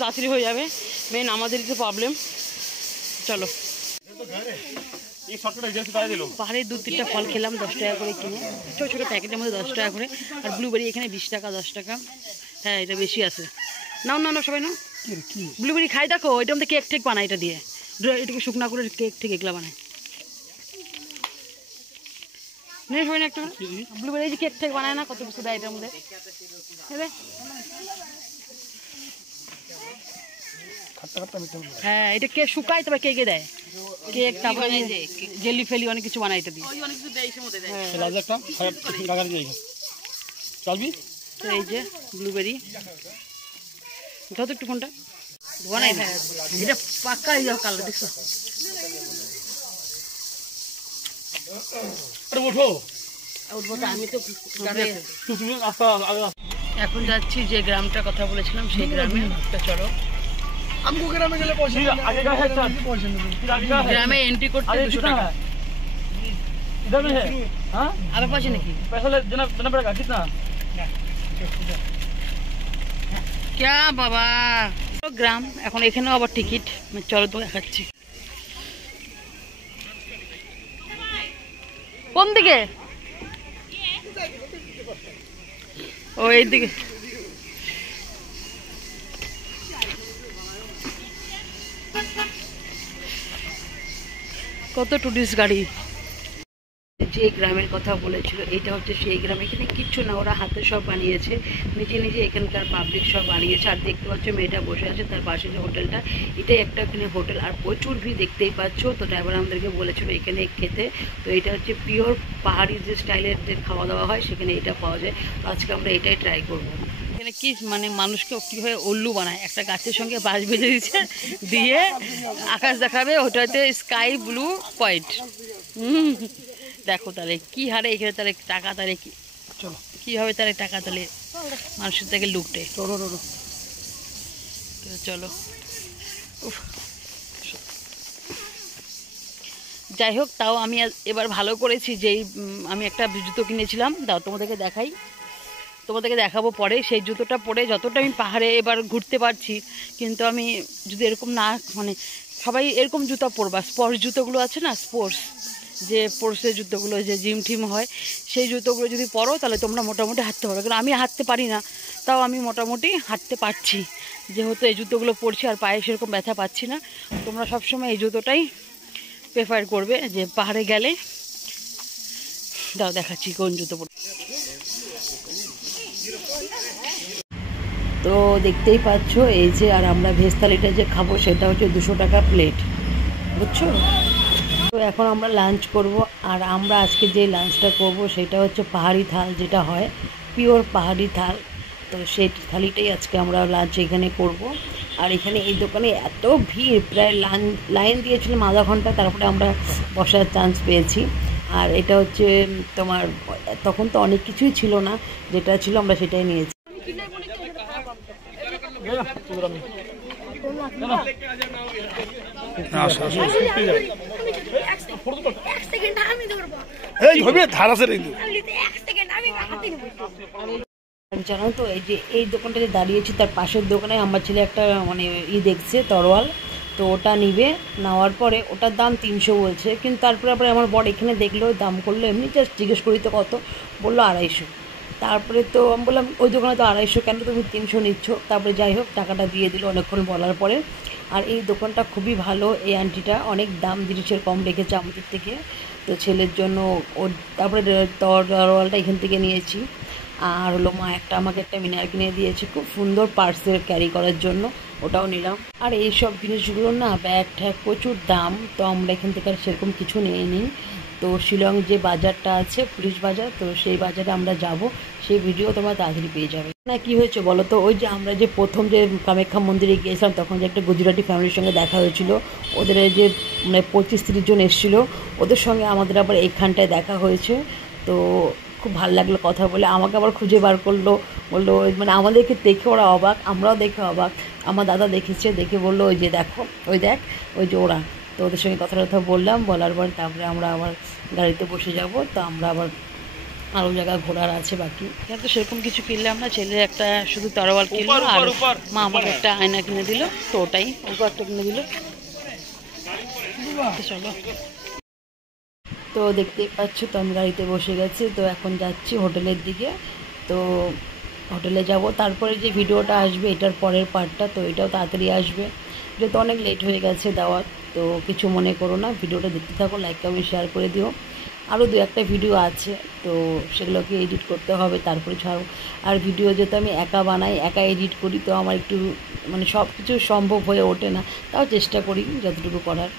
তাড়াতাড়ি হয়ে যাবে, মেন আমাদেরই তো প্রবলেম। চলো পাহাড়ে 2-3টা ফল খেলাম 10 টাকা করে কিনে, ছোটো ছোটো প্যাকেটের মধ্যে 10 টাকা করে। আর ব্লুবেরি এখানে 20 টাকা 10 টাকা। হ্যাঁ এটা বেশি আছে। নাও না না সবাই নাও। ব্লুবেরি খাই দেখো, এটার মধ্যে কেক ঠেক বানায় এটা দিয়ে, এটাকে শুকনা করে কেক ঠেক এগুলা বানায়। নেই সবাই না একটা ব্লুবেরি যে কেক ঠেক বানায় না, কত কিছু দেয় এটার মধ্যে। হ্যাঁ এটা কেক শুকায় তবে কেকে দেয়, কেক তারপরে জেলি ফেলি অনেক কিছু বানায় এটা দিয়ে। তো এই যে ব্লুবেরি কত একটু ফোনটা বানাই, এটা পাক্কা যাও কালার দেখছো। এখন যাচ্ছি যে গ্রামটার কথা বলেছিলাম সেই গ্রামে। চলো গ্রামে এন্ট্রি করতে 200 টাকা। আবার পাচ্ছে নাকি ক্যা বাবা গ্রাম। এখন এখানেও আবার টিকিট। চলো তো দেখাচ্ছি কোন দিকে। ও এই দিকে। কত টুরিস্ট গাড়ি। যে গ্রামের কথা বলেছিল এটা হচ্ছে সেই গ্রাম। এখানে কিচ্ছু না, ওরা হাতে সব বানিয়েছে, নিজে নিজে এখানকার পাবলিক সব বানিয়েছে। আর দেখতে পাচ্ছ মেয়েটা বসে আছে, তার পাশে যে হোটেলটা, এটাই একটা এখানে হোটেল। আর প্রচুর ভিড় দেখতেই পাচ্ছ। তো ড্রাইভার আমাদেরকে বলেছিল এখানে খেতে। তো এটা হচ্ছে পিওর পাহাড়ি যে স্টাইলের যে খাওয়া দাওয়া হয়, সেখানে এটা পাওয়া যায়। তো আজকে আমরা এটাই ট্রাই করবো। এখানে কি মানে মানুষকে কীভাবে উল্লু বানায়, একটা গাছের সঙ্গে বাঁশ বেঁধে দিচ্ছে, দিয়ে আকাশ দেখাবে, ওটাতে স্কাই ব্লু পয়েন্ট। দেখো তাহলে কি হারে এখানে তাহলে টাকা, তাহলে কীভাবে তাহলে টাকা তাহলে মানুষের থেকে লুকটে। চলো যাই হোক, তাও আমি এবার ভালো করেছি যেই আমি একটা জুতো কিনেছিলাম। দাও তোমাদেরকে দেখাই, তোমাদেরকে দেখাবো পরে। সেই জুতোটা পরে যতটা আমি পাহাড়ে এবার ঘুরতে পারছি, কিন্তু আমি যদি এরকম না মানে সবাই এরকম জুতো পরবা, স্পোর্টস জুতোগুলো আছে না, স্পোর্টস যে স্পোর্টসের জুতোগুলো যে জিম টিম হয়, সেই জুতোগুলো যদি পরো তাহলে তোমরা মোটামুটি হাঁটতে পারবে। কারণ আমি হাঁটতে পারি না, তাও আমি মোটামুটি হাঁটতে পারছি যেহেতু এই জুতোগুলো পরছি, আর পায়ে সেরকম ব্যথা পাচ্ছি না। তোমরা সবসময় এই জুতোটাই প্রেফার করবে যে পাহাড়ে গেলে। দাও দেখাচ্ছি কোন জুতো পরে। তো দেখতেই পাচ্ছ এই যে, আর আমরা ভেজ থালিটা যে খাবো সেটা হচ্ছে 200 টাকা প্লেট, বুঝছো। তো এখন আমরা লাঞ্চ করব। আর আমরা আজকে যে লাঞ্চটা করব সেটা হচ্ছে পাহাড়ি থাল, যেটা হয় পিওর পাহাড়ি থাল। তো সেই থালিটাই আজকে আমরা লাঞ্চ এখানে করব। আর এখানে এই দোকানে এত ভিড়, প্রায় লাইন দিয়েছিলাম আধা ঘন্টা, তারপরে আমরা বসার চান্স পেয়েছি। আর এটা হচ্ছে তোমার, তখন তো অনেক কিছুই ছিল না, যেটা ছিল আমরা সেটাই নিয়েছি। জানো তো এই যে এই দোকানটাতে দাঁড়িয়েছি, তার পাশের দোকানে আমার ছেলে একটা মানে দেখছে তরোয়াল, তো ওটা নিবে। নেওয়ার পরে ওটার দাম 300 বলছে, কিন্তু তারপরে আবার আমার বর এখানে দেখলো, দাম করলো এমনি, জাস্ট জিজ্ঞেস করি তো কত, বললো 250। তারপরে তো আমি বললাম ওই দোকানে তো 250, কেন তুমি 300 নিচ্ছ? তারপরে যাই হোক টাকাটা দিয়ে দিল অনেকক্ষণ বলার পরে। আর এই দোকানটা খুবই ভালো, এই আন্টিটা অনেক দাম জিনিসের কম রেখেছে আমাদের থেকে। তো ছেলের জন্য ওর, তারপরে তরোয়ালটা এখান থেকে নিয়েছি। আর হলো মা একটা আমাকে একটা মিনার কিনে দিয়েছে, খুব সুন্দর পার্সেল ক্যারি করার জন্য, ওটাও নিলাম। আর এই সব জিনিসগুলো না ব্যাগ ট্যাগ প্রচুর দাম, তো আমরা এখান থেকে আর সেরকম কিছু নিয়ে নিই। তো শিলং যে বাজারটা আছে পুলিশ বাজার, তো সেই বাজারে আমরা যাব, সেই ভিডিও তোমরা তাড়াতাড়ি পেয়ে যাবে। না কি হয়েছে বলো তো, ওই যে আমরা যে প্রথম যে কামাখ্যা মন্দিরে গিয়েছিলাম, তখন যে একটা গুজরাটি ফ্যামিলির সঙ্গে দেখা হয়েছিল, ওদের যে মানে 25-30 জন এসেছিলো, ওদের সঙ্গে আমাদের আবার এইখানটায় দেখা হয়েছে। তো খুব ভালো লাগলো কথা বলে, আমাকে আবার খুঁজে বার করলো, বললো মানে আমাদেরকে দেখে ওরা অবাক, আমরাও দেখে অবাক। আমার দাদা দেখেছে, দেখে বললো ওই যে দেখো, ওই দেখ, ওই যে ওরা। তো ওদের সঙ্গে কথা বললাম, বলার পর তারপরে আমরা আবার গাড়িতে বসে যাব। তো আমরা আবার আরও জায়গা ঘোরার আছে বাকি। এখানে তো সেরকম কিছু কিনলাম না, ছেলে একটা শুধু তরোয়াল কিনলো আর মা আমাকে একটা আয়না কিনে দিল, তো ওটাই ওকে একটা কিনে দিল। চলো, তো দেখতেই পাচ্ছ তো আমি গাড়িতে বসে গেছি, তো এখন যাচ্ছি হোটেলের দিকে। তো হোটেলে যাব, তারপরে যে ভিডিওটা আসবে এটার পরের পার্টটা, তো এটাও তাড়াতাড়ি আসবে, যেহেতু অনেক লেট হয়ে গেছে দাওয়াত। তো কিছু মনে করো না, ভিডিওটা দেখতে থাকো, লাইক কমেন্ট শেয়ার করে দিও। আরও দু একটা ভিডিও আছে, তো সেগুলোকে এডিট করতে হবে, তারপরে ছাড়ো। আর ভিডিও যেহেতু আমি একা বানাই, একা এডিট করি, তো আমার একটু মানে সব কিছু সম্ভব হয়ে ওঠে না, তাও চেষ্টা করি যতটুকু করার।